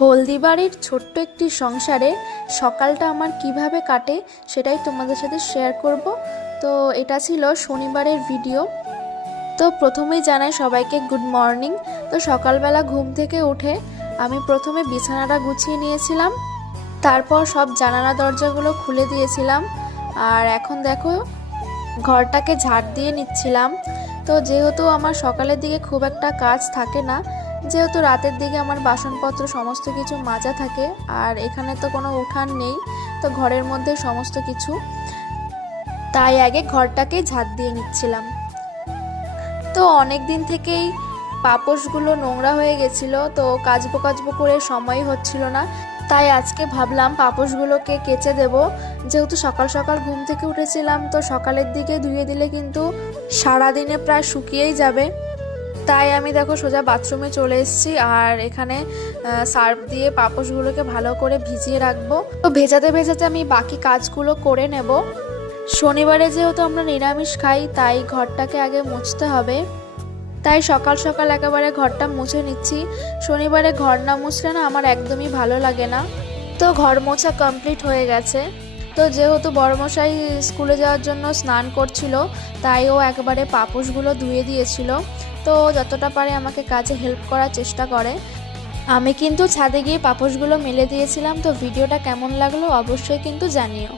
হলদিবাড়ির ছোট্ট একটি সংসারে সকালটা আমার কিভাবে কাটে সেটাই তোমাদের সাথে শেয়ার করব। তো এটা ছিল শনিবারের ভিডিও। তো প্রথমেই জানাই সবাইকে গুড মর্নিং। তো সকালবেলা ঘুম থেকে উঠে আমি প্রথমে বিছানাটা গুছিয়ে নিয়েছিলাম, তারপর সব জানালা দরজাগুলো খুলে দিয়েছিলাম। আর এখন দেখো ঘরটাকে ঝাড় দিয়ে নিচ্ছিলাম। তো যেহেতু আমার সকালের দিকে খুব একটা কাজ থাকে না, যেহেতু রাতের দিকে আমার বাসনপত্র সমস্ত কিছু মাজা থাকে, আর এখানে তো কোনো উঠান নেই, তো ঘরের মধ্যে সমস্ত কিছু, তাই আগে ঘরটাকে ঝাড় দিয়ে নিচ্ছিলাম। তো অনেক দিন থেকেই পাপোশগুলো নোংরা হয়ে গেছিলো, তো কাচবো করে সময় হচ্ছিল না, তাই আজকে ভাবলাম পাপোশগুলোকে কেচে দেব। যেহেতু সকাল সকাল ঘুম থেকে উঠেছিলাম, তো সকালের দিকে ধুয়ে দিলে কিন্তু সারাদিনে প্রায় শুকিয়েই যাবে। তাই আমি দেখো সোজা বাথরুমে চলে এসেছি, আর এখানে সার্ফ দিয়ে পাপোশগুলোকে ভালো করে ভিজিয়ে রাখবো। তো ভেজাতে ভেজাতে আমি বাকি কাজগুলো করে নেব। শনিবারে যেহেতু আমরা নিরামিষ খাই, তাই ঘরটাকে আগে মুছতে হবে, তাই সকাল সকাল একেবারে ঘরটা মুছে নিচ্ছি। শনিবারে ঘর না মুছলে না আমার একদমই ভালো লাগে না। তো ঘর মোছা কমপ্লিট হয়ে গেছে। তো যেহেতু বড়মশাই স্কুলে যাওয়ার জন্য স্নান করছিল, তাই ও একবারে পাপোশগুলো ধুয়ে দিয়েছিল। তো যতটা পারে আমাকে কাজে হেল্প করার চেষ্টা করে। আমি কিন্তু ছাদে গিয়ে পাপোশগুলো মেলে দিয়েছিলাম। তো ভিডিওটা কেমন লাগলো অবশ্যই কিন্তু জানিও।